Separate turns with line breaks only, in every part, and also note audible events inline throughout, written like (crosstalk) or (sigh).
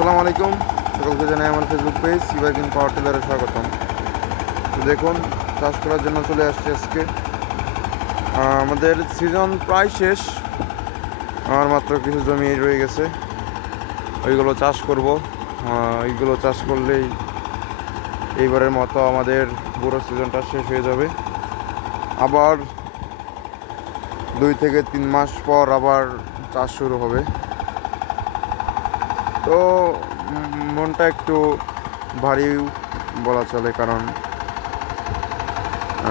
আসসালামু আলাইকুম। সকলকে জানাই আমার ফেসবুক পেজ ইবার্কিং পাওয়ার টিলারে স্বাগতম। তো দেখুন, চাষ করার জন্য চলে আসছে আজকে। আমাদের সিজন প্রায় শেষ। আমার মাত্র কিছু জমি রয়ে গেছে। ওইগুলো চাষ করব। ওইগুলো চাষ করলেই এইবারের মতো আমাদের পুরো সিজনটা শেষ হয়ে যাবে। আবার দুই থেকে তিন মাস পর আবার চাষ শুরু হবে। তো মনটা একটু ভারী বলা চলে কারণ,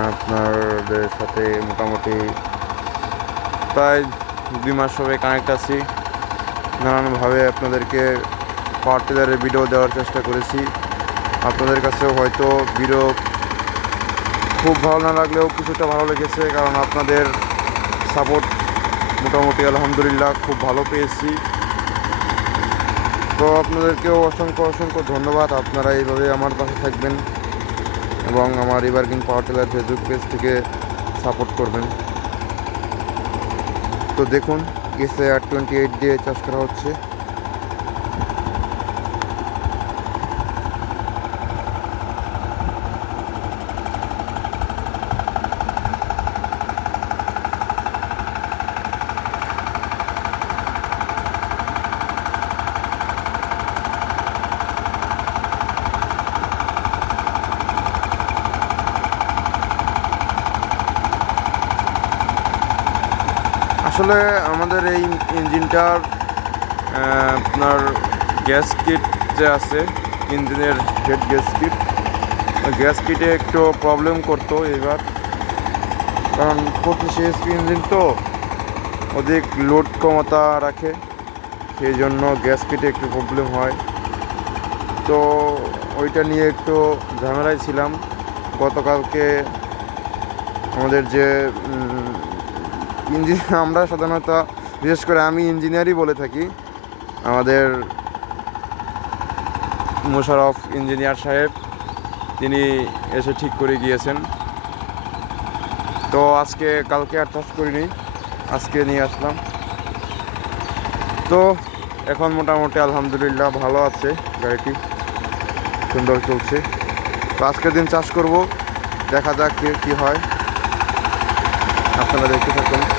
আপনাদের সাথে মোটামুটি প্রায় দুই মাস হবে কানেক্ট আছি। নানানভাবে আপনাদেরকে পাওয়ার টিলারের ভিডিও দেওয়ার চেষ্টা করেছি। আপনাদের কাছেও হয়তো ভিডিও খুব ভালো না লাগলেও কিছুটা ভালো লেগেছে কারণ আপনাদের সাপোর্ট মোটামুটি আলহামদুলিল্লাহ খুব ভালো পেয়েছি। তো আপনাদেরকেও অসংখ্য অসংখ্য ধন্যবাদ। আপনারা এইভাবে আমার পাশে থাকবেন এবং আমার রিভার্কিং পাওয়ার টেলার ফেসবুক পেজ থেকে সাপোর্ট করবেন। তো দেখুন এসে আর টোয়েন্টি এইট দিয়ে চাষ করা হচ্ছে। আসলে আমাদের এই ইঞ্জিনটার আপনার গ্যাস কিট যে আছে, ইঞ্জিনের হেড গ্যাস কিট গ্যাস কিটে একটু প্রবলেম করতো এবার কারণ পঁচিশ এসপি ইঞ্জিন তো অধিক লোড ক্ষমতা রাখে, সেই জন্য গ্যাস কিটে একটু প্রবলেম হয়। তো ওইটা নিয়ে একটু ঝামেলায় ছিলাম। গতকালকে আমাদের যে উম, ইঞ্জিন (laughs) আমরা সাধারণত বিশেষ করে আমি ইঞ্জিনিয়ারই বলে থাকি। আমাদের মোশারফ ইঞ্জিনিয়ার সাহেব তিনি এসে ঠিক করে গিয়েছেন। তো আজকে কালকে আর চাষ করিনি আজকে নিয়ে আসলাম। তো এখন মোটামুটি আলহামদুলিল্লাহ ভালো আছে গাড়িটি সুন্দর চলছে। তো আজকের দিন চাষ করব দেখা যাক কি হয়। আপনারা দেখতে থাকুন।